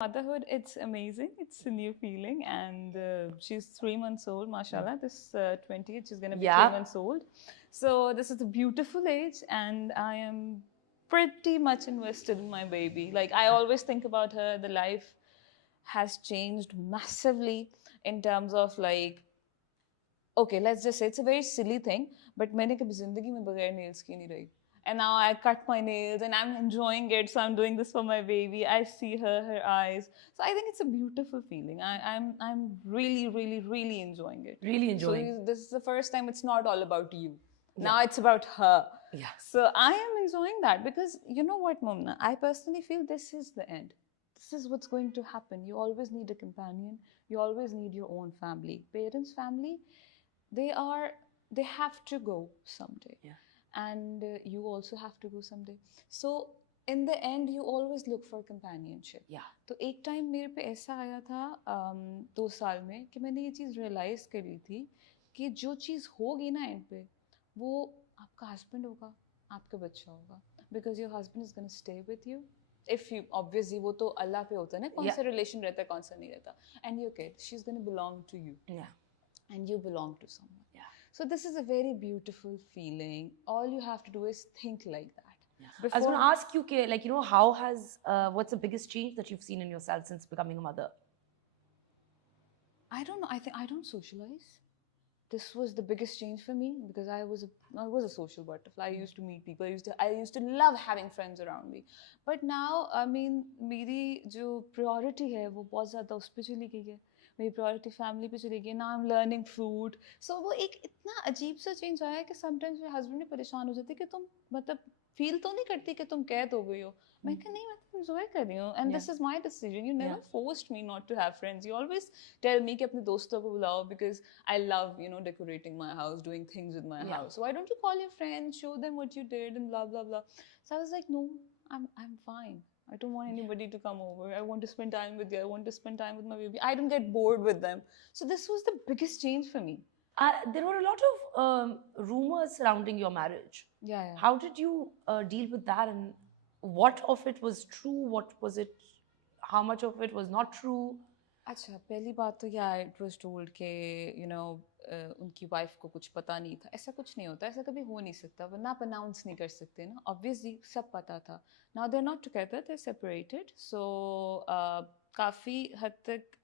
Motherhood, it's amazing. It's a new feeling, and she's 3 months old, mashallah. This 20th, she's gonna be 3 months old. So this is a beautiful age, and I am pretty much invested in my baby. Like I always think about her. The life has changed massively in terms of like, okay, let's just say it's a very silly thing, but मैंने कभी जिंदगी में बगैर nails की नहीं रही. And now I cut my nails and I'm enjoying it. So I'm doing this for my baby. I see her eyes. So I think it's a beautiful feeling. I'm really, really, really enjoying it. Really enjoying. So this is the first time it's not all about you. Yeah. Now it's about her. Yeah. So I am enjoying that because you know what, Mumna? I personally feel this is the end. This is what's going to happen. You always need a companion. You always need your own family. Parents' family, they have to go someday. Yeah. And you also have to go someday. So in the end you always look for companionship. Yeah. तो एक time मेरे पे ऐसा आया था 2 साल में कि मैंने ये चीज़ रियलाइज़ करी थी कि जो चीज़ होगी ना एंड पे वो आपका हस्बैंड होगा, आपका बच्चा होगा, because your husband is gonna stay with you. If you obviously वो तो अल्लाह पे होता है ना, कौन सा रिलेशन रहता है कौन सा नहीं रहता. And your kid, she is gonna belong to you. And you belong to someone. Yeah. So this is a very beautiful feeling. All you have to do is think like that. Yeah. I was going to ask you, like, you know, how has, what's the biggest change that you've seen in yourself since becoming a mother? I don't know. I think I don't socialize. This was the biggest change for me because I was a social butterfly. I used to meet people. I used to love having friends around me. But now, I mean, मेरी जो priority है वो बहुत ज़्यादा उस पे चली गई है. मेरी प्रायोरिटी फैमिली पे चली गई. ना आई एम लर्निंग फूड. सो वो एक इतना अजीब सा चेंज आया कि समटाइम्स मेरे हस्बैंड भी परेशान हो जाते कि तुम मतलब फील तो नहीं करती कि तुम कैद हो गई हो. मैं कहा नहीं, मैं तो एंजॉय कर रही हूँ and this is my decision. You never forced me not to have friends. You always tell me कि अपने दोस्तों को बुलाओ because I love you know decorating my house, doing things with my house. So why don't you call your friends, show them what you did and blah blah blah. So I was like no, I'm fine. I don't want anybody to come over. I want to spend time with you. I want to spend time with my baby. I don't get bored with them. So this was the biggest change for me. There were a lot of rumors surrounding your marriage. Yeah. How did you deal with that, and what of it was true? What was it? How much of it was not true? अच्छा, पहली बात तो it was told कि you know उनकी wife को कुछ पता नहीं था. ऐसा कुछ नहीं होता, ऐसा कभी हो नहीं सकता. वो ना अनाउंस नहीं कर सकते ना. ऑब्वियसली सब पता था. Now they are not together, they are separated. So काफ़ी हद तक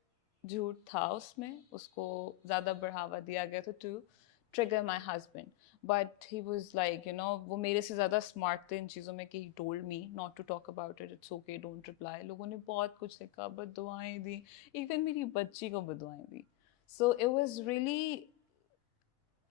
झूठ था उसमें. उसको ज़्यादा बढ़ावा दिया गया था to trigger my husband. But he was like you know, वो मेरे से ज़्यादा स्मार्ट थे इन चीज़ों में कि he told me not to talk about it. It's okay, don't reply. लोगों ने बहुत कुछ लिखा, बददुआएं दी, इवन मेरी बच्ची को बददुआएं दी. So it was really,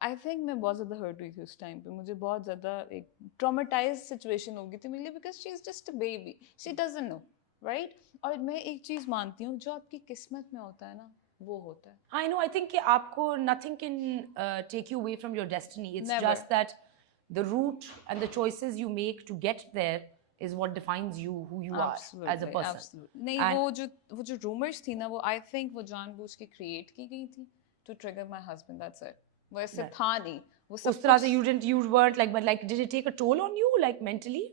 I think मैं बहुत ज़्यादा हर्ट हुई थी उस टाइम पे. मुझे बहुत ज़्यादा एक ट्रॉमेटाइज सिचुएशन हो गई थी मेरे लिए because she is just a baby, she doesn't know, right. और मैं एक चीज़ मानती हूँ, जो आपकी किस्मत में होता है ना वो होता है. I know. I think कि आपको nothing can take you away from your destiny. It's Never. just that the route and the choices you make to get there is what defines you, who you Absolutely, are as a person. Absolutely. नहीं, वो जो rumors थी ना, वो I think वो जानबूझ के create की गई थी to trigger my husband. That's it. वो ऐसे था नहीं. वो सब उस तरह से you weren't like, but like, did it take a toll on you, like mentally?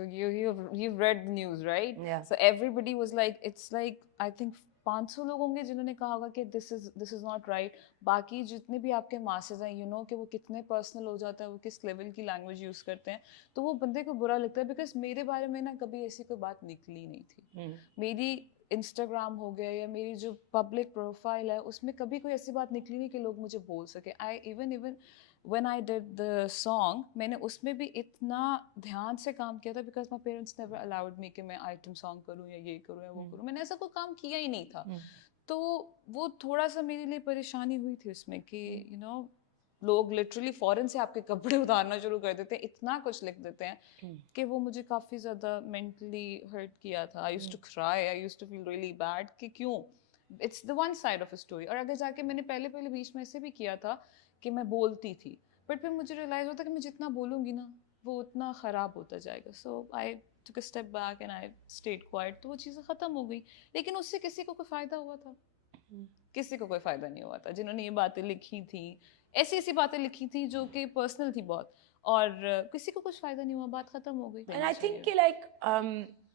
You've read the news, right? Yeah. So everybody was like, it's like I think 500 लोग होंगे जिन्होंने कहा होगा कि this is not right. बाकी जितने भी आपके masses हैं, you know कि वो कितने personal हो जाता है, वो किस level की language use करते हैं, तो वो बंदे को बुरा लगता है. because मेरे बारे में ना कभी ऐसी कोई बात निकली नहीं थी. मेरी Instagram हो गया या मेरी जो public profile है उसमें कभी कोई ऐसी बात निकली नहीं कि लोग मुझे बोल सके. I even when I did the song, मैंने उसमें भी इतना ध्यान से काम किया था because my parents never allowed me कि मैं item song करूँ या ये करूँ या वो करूँ. मैंने ऐसा कोई काम किया ही नहीं था. तो वो थोड़ा सा मेरे लिए परेशानी हुई थी उसमें कि you know लोग literally foreign से आपके कपड़े उतारना शुरू कर देते हैं, इतना कुछ लिख देते हैं कि वो मुझे काफ़ी ज़्यादा mentally hurt किया था. I used to cry, I used to feel really bad कि क्यों. It's the one side of a story. और अगर जाके मैंने पहले बीच में ऐसे भी किया था कि मैं बोलती थी, बट फिर मुझे रियलाइज होता कि मैं जितना बोलूँगी ना वो उतना ख़राब होता जाएगा. So I took a step back and I stayed quiet. तो वो चीज़ें ख़त्म हो गई. लेकिन उससे किसी को कोई फ़ायदा हुआ था? किसी को कोई फ़ायदा नहीं हुआ था. जिन्होंने ये बातें लिखी थी, ऐसी बातें लिखी थी जो कि पर्सनल थी बहुत, और किसी को कुछ फ़ायदा नहीं हुआ. बात ख़त्म हो गई. And I think like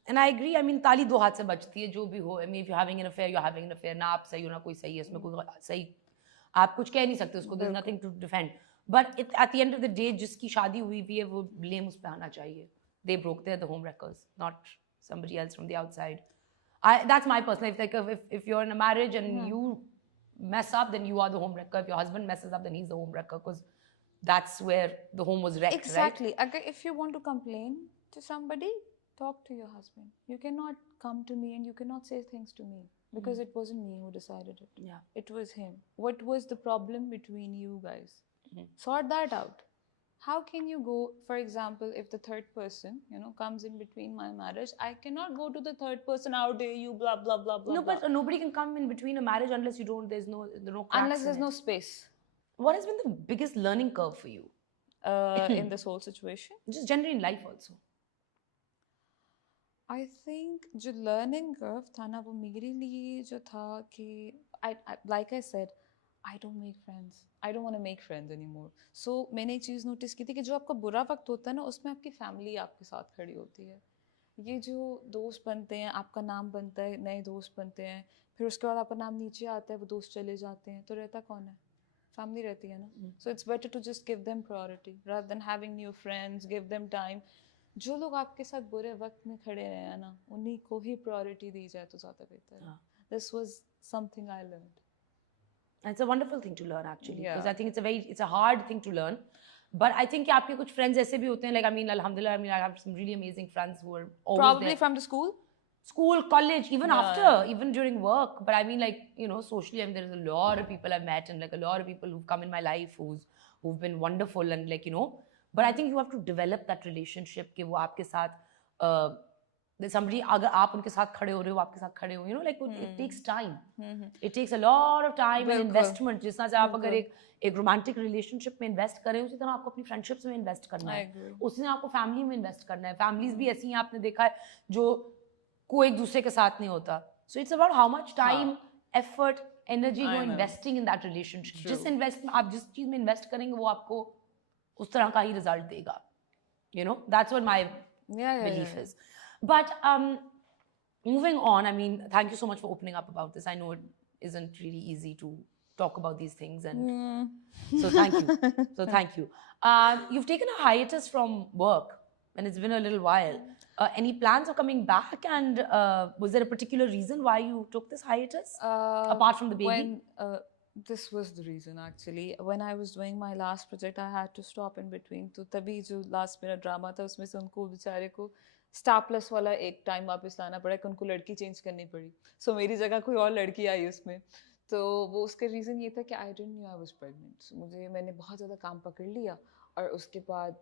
And I agree. I mean, ताली दो हाथ से बजती है, जो भी हो. I mean, if you're having an affair, you're having an affair. ना आप सही हो ना कोई सही है, इसमें कोई सही आप कुछ कह नहीं सकते उसको. There's nothing to defend. But at the end of the day, जिसकी शादी हुई भी है, वो blame उस पे आना चाहिए. They broke, they're the home wreckers, not somebody else from the outside. That's my personal. If you're in a marriage and you mess up, then you are the home wrecker. If your husband messes up, then he's the home wrecker, because that's where the home was wrecked. Exactly. Right? If you want to complain to somebody, talk to your husband. You cannot come to me and you cannot say things to me, because it wasn't me who decided it. Yeah. It was him. What was the problem between you guys? Sort that out. How can you go, for example, if the third person, comes in between my marriage, I cannot go to the third person, how dare you, blah, blah, blah, blah. No, blah. but nobody can come in between a marriage unless there's no cracks unless there's in no it. space. What has been the biggest learning curve for you? In this whole situation? Just generally in life also. I think जो learning curve था ना, वो मेरे लिए जो था कि like I said, I don't make friends. I don't want to make friends anymore. So मैंने एक चीज़ नोटिस की थी कि जो आपका बुरा वक्त होता है ना, उसमें आपकी फैमिली आपके साथ खड़ी होती है. ये जो दोस्त बनते हैं, आपका नाम बनता है, नए दोस्त बनते हैं, फिर उसके बाद आपका नाम नीचे आता है, वो दोस्त चले जाते हैं, तो रहता कौन है? फैमिली रहती है ना. So it's better to just give them priority rather than having new friends. Give them time. जो लोग आपके साथ बुरे वक्त में खड़े रहे हैं ना, उन्हीं को ही प्रायोरिटी दी जाए तो ज़्यादा बेहतर है. This was something I learned. And it's a wonderful thing to learn, actually, Yeah. because I think it's a hard thing to learn. But I think कि आपके कुछ friends ऐसे भी होते हैं, like I mean, alhamdulillah, I mean, I have some really amazing friends who are always Probably there. from the school, college, even Yeah. after, even during work. But I mean, like, socially, I mean, there's a lot of people I've met, and like a lot of people who've come in my life who've been wonderful, and like, but I think you have to develop that relationship कि वो आपके साथ there's somebody, अगर आप उनके साथ खड़े हो रहे हो, आपके साथ खड़े हो, like it takes time. It takes a lot of time and investment. जिस तरह से आप अगर एक romantic relationship में invest करें, उसी तरह आपको अपनी friendships में invest करना है. उसी तरह आपको family में invest करना है. Families भी ऐसी हैं, आपने देखा है, जो कोई एक दूसरे के साथ नहीं होता. So it's about how much time, effort, energy you're investing in that relationship. आप जिस चीज में invest करेंगे, वो आपको उस तरह का ही result देगा. That's what my belief is. But moving on, I mean, thank you so much for opening up about this. I know it isn't really easy to talk about these things, and so thank you. You've taken a hiatus from work, and it's been a little while. Any plans of coming back, and was there a particular reason why you took this hiatus, apart from the baby? This was the reason, actually. When I was doing my last project, I had to stop in between. तो तभी जो last मेरा drama था, उसमें से उनको बेचारे को स्टार प्लस वाला एक टाइम वापस लाना पड़ा कि उनको लड़की चेंज करनी पड़ी. सो मेरी जगह कोई और लड़की आई उसमें. तो वो उसका रीज़न ये था कि I didn't know I was pregnant. मैंने बहुत ज़्यादा काम पकड़ लिया, और उसके बाद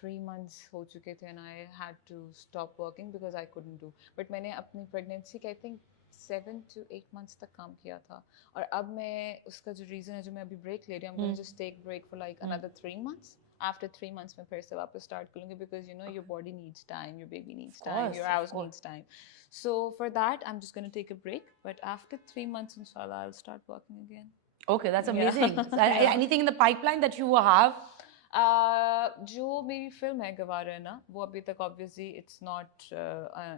3 months हो चुके थे, and I had to stop working because I couldn't do. But मैंने अपनी प्रेगनेंसी का आई थिंक 7 to 8 months तक काम किया था. और अब मैं उसका जो रीज़न है, जो मैं अभी ब्रेक ले रही हूँ, I am going to just take break for like another 3 months. After 3 months मैं फिर से वापस start करूँगी, because your body needs time, your baby needs time, your house needs time. So for that, I'm just going to take a break. But after 3 months, inshallah, I'll start working again. Okay, that's amazing. Anything in the pipeline that you have? जो मेरी film है गवारा ना, वो अभी तक obviously it's not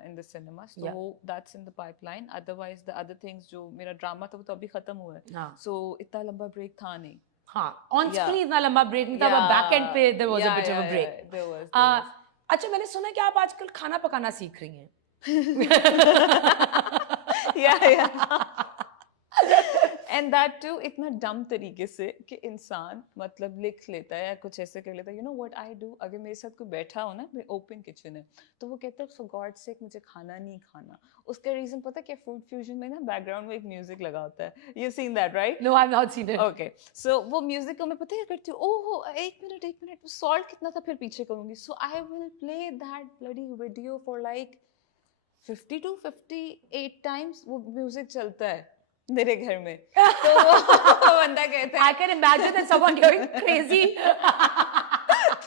in the cinemas. So that's in the pipeline. Otherwise, the other things, जो मेरा drama था, वो तो अभी खत्म हुआ है. So इतना लंबा ब्रेक था नहीं. हाँ, on screen इतना लंबा ब्रेक नहीं था, but back end पे there was a bit of a break. There was. अच्छा, मैंने सुना कि आप आजकल खाना पकाना सीख रही हैं. Yeah. And that too इतना डम तरीके से कि इंसान मतलब लिख लेता है या कुछ ऐसे कर लेता है. What I do, अगर मेरे साथ कोई बैठा हो ना, मेरे ओपन किचन है, तो वो कहता है for God's sake मुझे खाना नहीं खाना. उसका रीजन पता है क्या? फूड फ्यूजन में ना बैकग्राउंड में एक म्यूजिक लगा होता है. You've seen that, right? No, I've not seen it. Okay. So वो म्यूजिक को मैं पता है क्या करती हूँ? ओह, एक मिनट, सॉल्ट कितना था, फिर पीछे करूँगी. So I will play that bloody video for like 50 to 58 times. वो म्यूजिक चलता है मेरे घर में. तो वो बंदा कहता है, I can imagine that someone going crazy.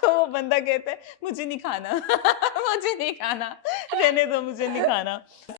तो वो बंदा कहता है, मुझे नहीं खाना, मुझे नहीं खाना, रहने दो, मुझे नहीं खाना.